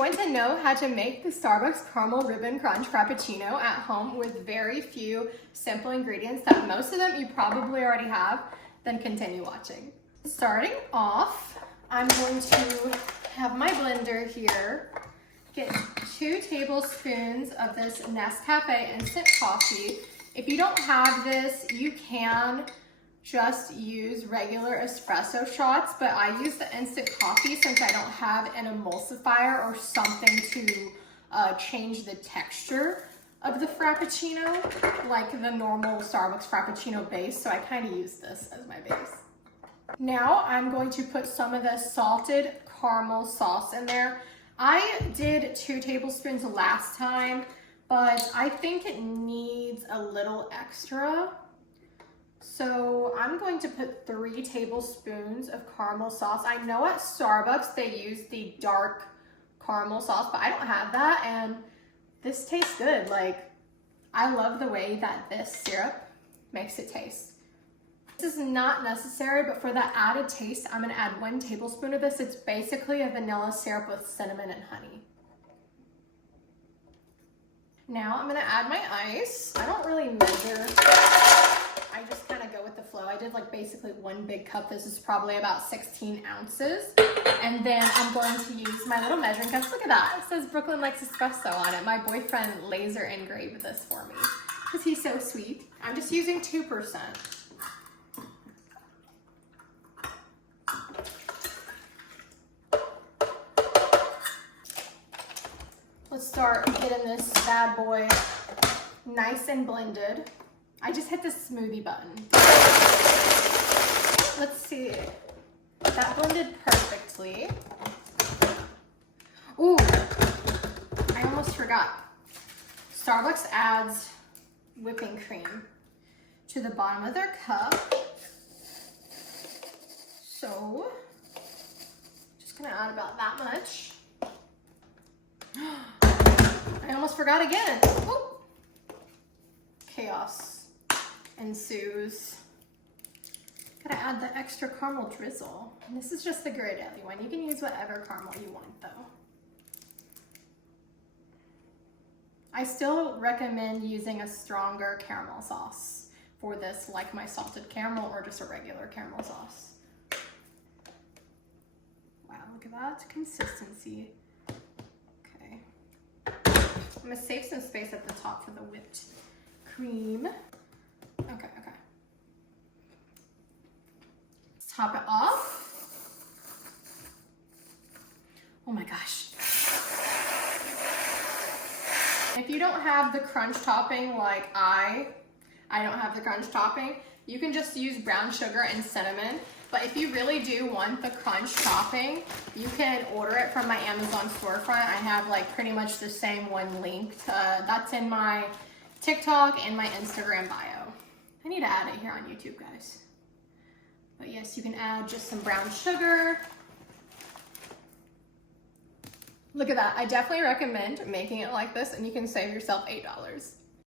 want to know how to make the Starbucks Caramel Ribbon Crunch Frappuccino at home with very few simple ingredients that most of them you probably already have, then continue watching. Starting off, I'm going to have my blender here, get 2 tablespoons of this Nescafe instant coffee. If you don't have this, you can just use regular espresso shots, but I use the instant coffee since I don't have an emulsifier or something to change the texture of the Frappuccino, like the normal Starbucks Frappuccino base, so I kind of use this as my base. Now I'm going to put some of the salted caramel sauce in there. I did 2 tablespoons last time, but I think it needs a little extra. So I'm going to put 3 tablespoons of caramel sauce. I know at Starbucks they use the dark caramel sauce, but I don't have that, and this tastes good. Like, I love the way that this syrup makes it taste. This is not necessary, but for that added taste, I'm gonna add 1 tablespoon of this. It's basically a vanilla syrup with cinnamon and honey. Now I'm gonna add my ice. I don't really measure. I just kind of go with the flow. I did like basically 1 big cup. This is probably about 16 ounces. And then I'm going to use my little measuring cups. Look at that. It says Brooklyn likes espresso on it. My boyfriend laser engraved this for me because he's so sweet. I'm just using 2%. Let's start getting this bad boy nice and blended. I just hit the smoothie button. Let's see. That blended perfectly. Ooh, I almost forgot. Starbucks adds whipping cream to the bottom of their cup. So, just gonna add about that much. I almost forgot again. Ooh. Chaos ensues. Gotta add the extra caramel drizzle. And this is just the Ghirardelli one. You can use whatever caramel you want though. I still recommend using a stronger caramel sauce for this, like my salted caramel or just a regular caramel sauce. Wow, look at that consistency. Okay. I'm gonna save some space at the top for the whipped cream. Okay. Let's top it off. Oh my gosh. If you don't have the crunch topping like I don't have the crunch topping, you can just use brown sugar and cinnamon. But if you really do want the crunch topping, you can order it from my Amazon storefront. I have like pretty much the same one linked. That's in my TikTok and my Instagram bio. I need to add it here on YouTube, guys. But yes, you can add just some brown sugar. Look at that. I definitely recommend making it like this, and you can save yourself $8.